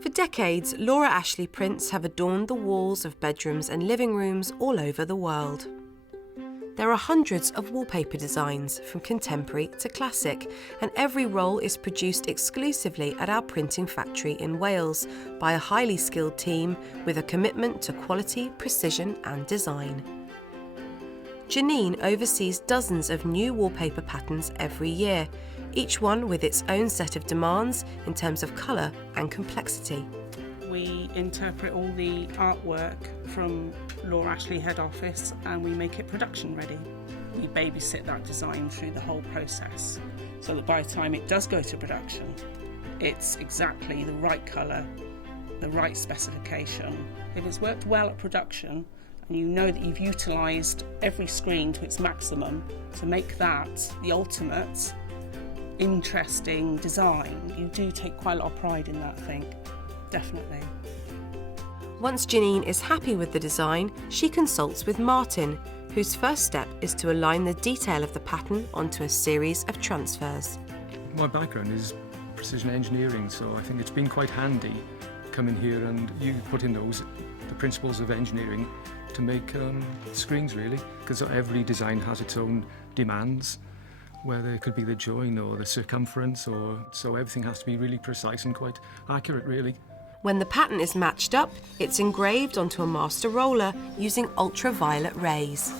For decades, Laura Ashley prints have adorned the walls of bedrooms and living rooms all over the world. There are hundreds of wallpaper designs, from contemporary to classic, and every roll is produced exclusively at our printing factory in Wales by a highly skilled team with a commitment to quality, precision and design. Janine oversees dozens of new wallpaper patterns every year, each one with its own set of demands in terms of colour and complexity. We interpret all the artwork from Laura Ashley head office and we make it production ready. We babysit that design through the whole process so that by the time it does go to production, it's exactly the right colour, the right specification. If it's worked well at production and you know that you've utilised every screen to its maximum to make that the ultimate interesting design, you do take quite a lot of pride in that, I think. Definitely. Once Janine is happy with the design, she consults with Martin, whose first step is to align the detail of the pattern onto a series of transfers. My background is precision engineering, so I think it's been quite handy coming here and you put in the principles of engineering to make screens really, because every design has its own demands, whether it could be the join or the circumference, so everything has to be really precise and quite accurate really. When the pattern is matched up, it's engraved onto a master roller using ultraviolet rays.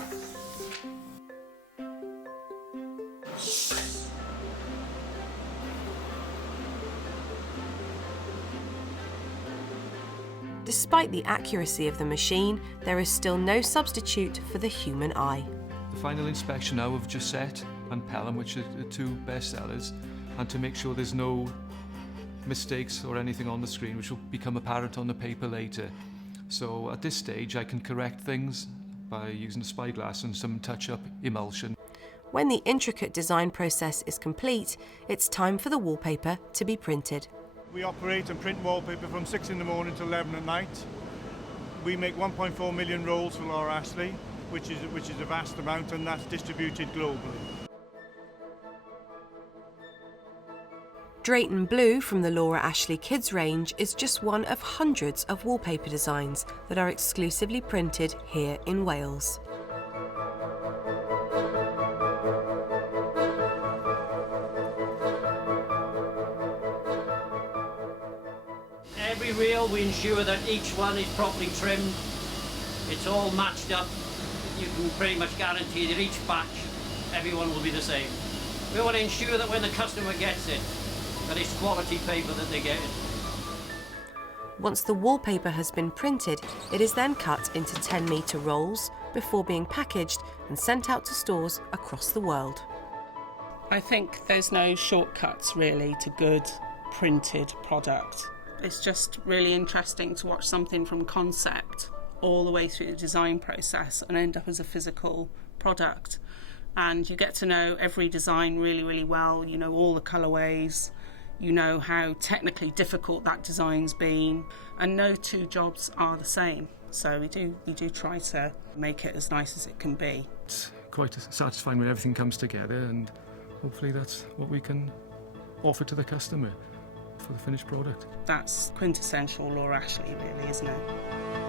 Despite the accuracy of the machine, there is still no substitute for the human eye. The final inspection now of Josette and Pelham, which are the two best sellers, and to make sure there's no mistakes or anything on the screen which will become apparent on the paper later. So at this stage I can correct things by using a spyglass and some touch-up emulsion. When the intricate design process is complete, it's time for the wallpaper to be printed. We operate and print wallpaper from 6 in the morning to 11 at night. We make 1.4 million rolls for Laura Ashley, which is a vast amount, and that's distributed globally. Drayton Blue from the Laura Ashley Kids range is just one of hundreds of wallpaper designs that are exclusively printed here in Wales. Every reel we ensure that each one is properly trimmed, it's all matched up. You can pretty much guarantee that each batch, everyone will be the same. We want to ensure that when the customer gets it, that it's quality paper that they get. Once the wallpaper has been printed, it is then cut into 10-metre rolls before being packaged and sent out to stores across the world. I think there's no shortcuts really to good printed product. It's just really interesting to watch something from concept all the way through the design process and end up as a physical product. And you get to know every design really, really well. You know all the colourways, you know how technically difficult that design's been, and no two jobs are the same. So we do try to make it as nice as it can be. It's quite satisfying when everything comes together, and hopefully that's what we can offer to the customer for the finished product. That's quintessential Laura Ashley really, isn't it?